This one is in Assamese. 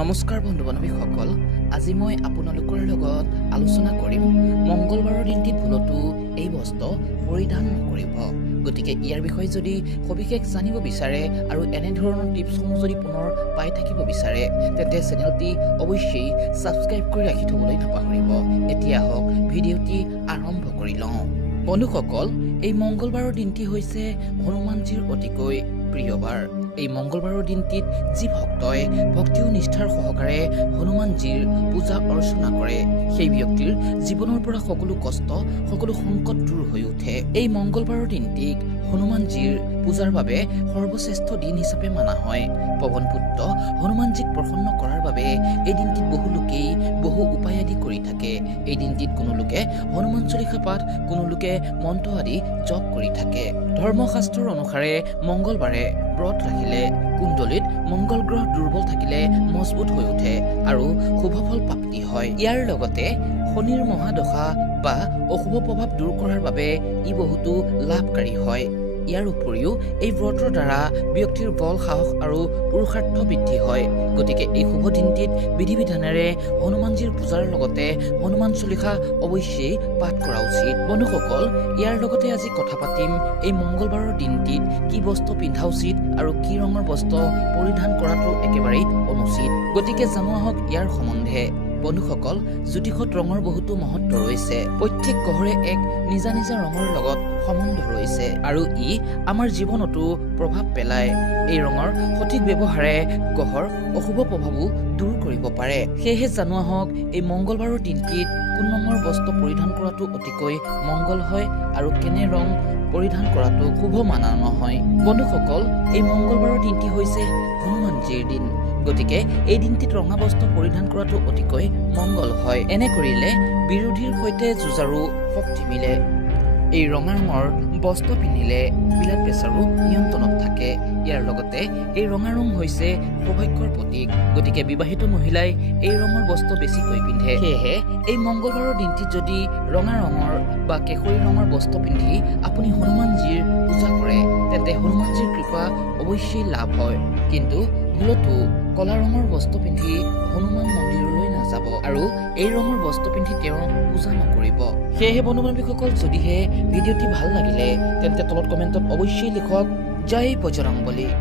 নমস্কাৰ বন্ধু বান্ধৱীসকল, আজি মই আপোনালোকৰ লগত আলোচনা কৰিম মংগলবাৰৰ দিনটিত ভুলতো এই বস্ত্ৰ পৰিধান নকৰিব। গতিকে ইয়াৰ বিষয়ে যদি সবিশেষ জানিব বিচাৰে আৰু এনেধৰণৰ টিপছসমূহ যদি পুনৰ পাই থাকিব বিচাৰে তেন্তে চেনেলটি অৱশ্যেই ছাবস্ক্ৰাইব কৰি ৰাখি থবলৈ নাপাহৰিব। এতিয়া হওক ভিডিঅ'টি আৰম্ভ কৰি লওঁ। বন্ধুসকল, এই মংগলবাৰৰ দিনটি হৈছে হনুমানজীৰ অতিকৈ প্ৰিয় বাৰ। এই মংগলবাৰৰ দিনটিত যি ভক্তই ভক্তি ও নিষ্ঠাৰ সহকাৰে হনুমানজীৰ পূজা অৰ্চনা কৰে সেই ব্যক্তিৰ জীৱনৰ পৰা সকলো কষ্ট সকলো সংকট দূৰ হৈ উঠে। এই মংগলবাৰৰ দিনটিক হনুমানজীৰ পূজাৰ বাবে সৰ্বশ্ৰেষ্ঠ দিন হিচাপে মানা হয়। পৱন পুত্ৰ হনুমানজীক প্ৰসন্ন কৰাৰ বাবে এই দিনটিত বহু লোকেই বহু উপায় আদি কৰি থাকে। এই দিনটিত কোনো লোকে হনুমান চলিষা পাঠ, কোনো লোকে মন্ত্ৰ আদি জপ কৰি থাকে। ধৰ্মশাস্ত্ৰৰ অনুসাৰে মংগলবাৰে ব্ৰত ৰাখিলে কুণ্ডলীত মংগল গ্ৰহ দুৰ্বল থাকিলে মজবুত হৈ উঠে আৰু শুভফল প্ৰাপ্তি হয়। ইয়াৰ লগতে শনিৰ মহাদশা বা অশুভ প্ৰভাৱ দূৰ কৰাৰ বাবে ই বহুতো লাভকাৰী হয়। ইয়াৰ উপৰিও এই ব্ৰতৰ দ্বাৰা ব্যক্তিৰ বল, সাহস আৰু পুৰুষাৰ্থ বৃদ্ধি হয়। গতিকে এই শুভ দিনটিত বিধি বিধানেৰে হনুমানজীৰ পূজাৰ লগতে হনুমান চলিষা অৱশ্যেই পাঠ কৰা উচিত। বন্ধুসকল, ইয়াৰ লগতে আজি কথা পাতিম এই মংগলবাৰৰ দিনটিত কি বস্ত্ৰ পিন্ধা উচিত আৰু কি ৰঙৰ বস্ত্ৰ পৰিধান কৰাটো একেবাৰেই অনুচিত। গতিকে জানো আহক ইয়াৰ সম্বন্ধে। বন্ধুসকল, জ্যোতিষত ৰঙৰ বহুতো মহত্ব ৰৈছে। প্ৰত্যেক গ্ৰহৰে এক নিজা নিজা ৰঙৰ লগত সম্বন্ধ ৰৈছে আৰু ই আমাৰ জীৱনতো প্ৰভাৱ পেলায়। এই ৰঙৰ সঠিক ব্যৱহাৰে গ্ৰহৰ অশুভ প্ৰভাৱো দূৰ কৰিব পাৰে। সেয়েহে জানো আহক এই মংগলবাৰৰ দিনটিত কোন ৰঙৰ বস্ত্ৰ পৰিধান কৰাটো অতিকৈ মংগল হয় আৰু কেনে ৰং পৰিধান কৰাটো শুভ মানা নহয়। বন্ধুসকল, এই মংগলবাৰৰ দিনটি হৈছে হনুমানজীৰ দিন। গতিকে এই দিনটিত ৰঙা বস্ত্ৰ পৰিধান কৰাটো অতিকৈ মংগল হয়। এনে কৰিলে বিৰোধীৰ সৈতে যুঁজাৰু শক্তি মিলে। এই ৰঙা ৰঙৰ বস্ত্ৰ পিন্ধিলে ব্লাড প্ৰেছাৰো নিয়ন্ত্ৰণত থাকে। ইয়াৰ লগতে এই ৰঙা ৰং হৈছে সৌভাগ্যৰ প্ৰতীক। গতিকে বিবাহিত মহিলাই এই ৰঙৰ বস্ত্ৰ বেছিকৈ পিন্ধে। সেয়েহে এই মংগলবাৰৰ দিনটিত যদি ৰঙা ৰঙৰ বা কেশৰী ৰঙৰ বস্ত্ৰ পিন্ধি আপুনি হনুমানজীৰ পূজা কৰে তেন্তে হনুমানজীৰ কৃপা অৱশ্যেই লাভ হয়। কিন্তু ভুলতো কলা ৰঙৰ বস্ত্ৰ পিন্ধি হনুমান মন্দিৰলৈ নাযাব আৰু এই ৰঙৰ বস্ত্ৰ পিন্ধি তেওঁৰ পূজা নকৰিব। সেয়েহে বন্ধু বান্ধৱীসকল, যদিহে ভিডিঅ'টি ভাল লাগিলে তেন্তে তলত কমেণ্টত অৱশ্যেই লিখক জয় বজৰংবলী।